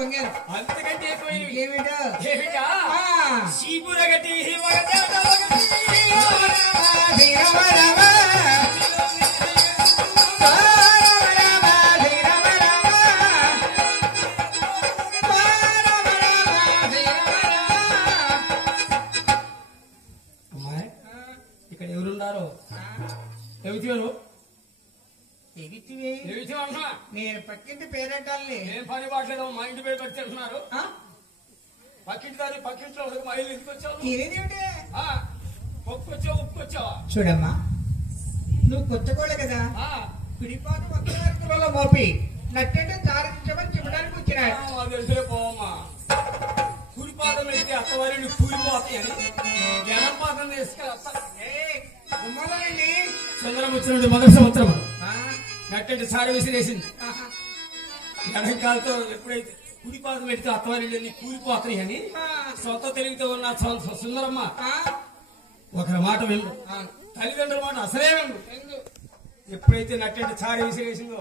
బంగారు అంతకంటే ఏమిటో ఏమిటా శీపురగటి ఇక్కడ ఎవరున్నారో ఎవరు అన్నా నేను పక్కింటి పేరెంటాలని ఏం పని పాటలేదు మా ఇంటి పేరు పెట్టి అంటున్నారు పక్కింటి దాన్ని పక్కింట్లో మా ఇల్లు ఎందుకు వచ్చావు పప్పుకొచ్చావు ఉప్పుకొచ్చావా చూడమ్మా నువ్వు కొత్తకోలే కదా పిడిపాటు ఒక్కలో మోపి నట్టంటే దారించమని చెప్పడానికి వచ్చినాడు అది తెలిసే పోవమ్మా కూలిపాదం అయితే అత్తవారిని కూలిపోతాయి అని జనపాదం తీసుకెళ్ళి చంద్రం వచ్చినట్టు మొదటి సంవత్సరం నట్టంటే సారి విసిరేసింది ఎడంకాలతో ఎప్పుడైతే కూలిపాదం పెడితే అత్తవారిని కూలిపోతాయి అని సొంత తెలివితో ఉన్న సుందరమ్మ ఒకరి మాట వెళ్ళు తల్లిదండ్రుల మాట అసలే వెళ్ళు ఎప్పుడైతే నట్టంటే సారి విసిరేసిందో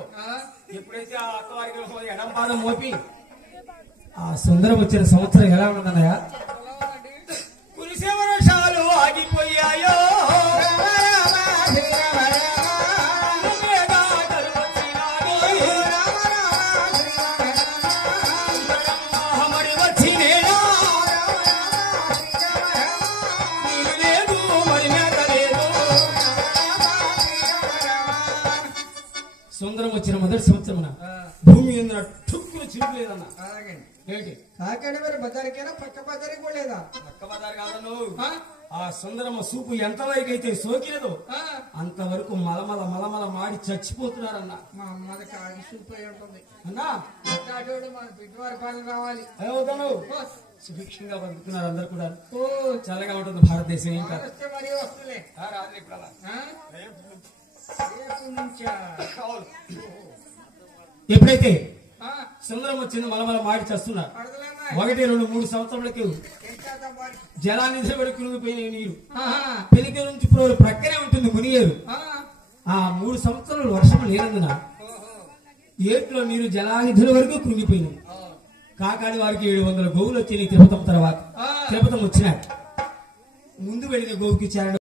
ఎప్పుడైతే ఆ అత్తవారికి ఎడంపాదం మోపి ఆ సుందరం వచ్చిన సంవత్సరం ఎలా ఉన్నదన్నయ్యా కురిసే వర్షాలు ఆగిపోయాయో సుందరం వచ్చిన మొదటి సంవత్సరం భూమి ఎందున ఠుక్కులు చిరుకులేదన్నా ఏంటి కాకాని మరి బజారికైనా పక్క బజారికి కూడా లేదా పక్క బజారు కాదను ఆ సుందరమ్మ సూపు ఎంతవరకు అయితే సోకినదో అంతవరకు మలమల మలమల మాడి చచ్చిపోతున్నారన్నా మా అమ్మది కాగి సూపు అయి ఉంటుంది అన్నా కాటోడు మన పిట్టివారి పాలన రావాలి ఏమవుతాను సుభిక్షంగా బతుకుతున్నారు అందరు కూడా చల్లగా ఉంటుంది భారతదేశం ఏం కాదు మరి వస్తులే రాత్రి ఇప్పుడు ఎప్పుడైతే సుందరం వచ్చింది మలమల మాడి చేస్తున్నారు 1, 2, 3 సంవత్సరాలకి జలాన్ని కురిగిపోయిన నీరు పెరిగి నుంచి ఇప్పుడు ప్రక్కనే ఉంటుంది మునిగేరు ఆ 3 సంవత్సరాలు వర్షం లేనందున ఏట్లో నీరు జలానిధుల వరకు కృంగిపోయింది కాకాడి వారికి 700 గోవులు వచ్చి తిరుపతం తర్వాత తిరుపతం వచ్చినాడు ముందు వెళ్ళిన గోవుకి చేరడం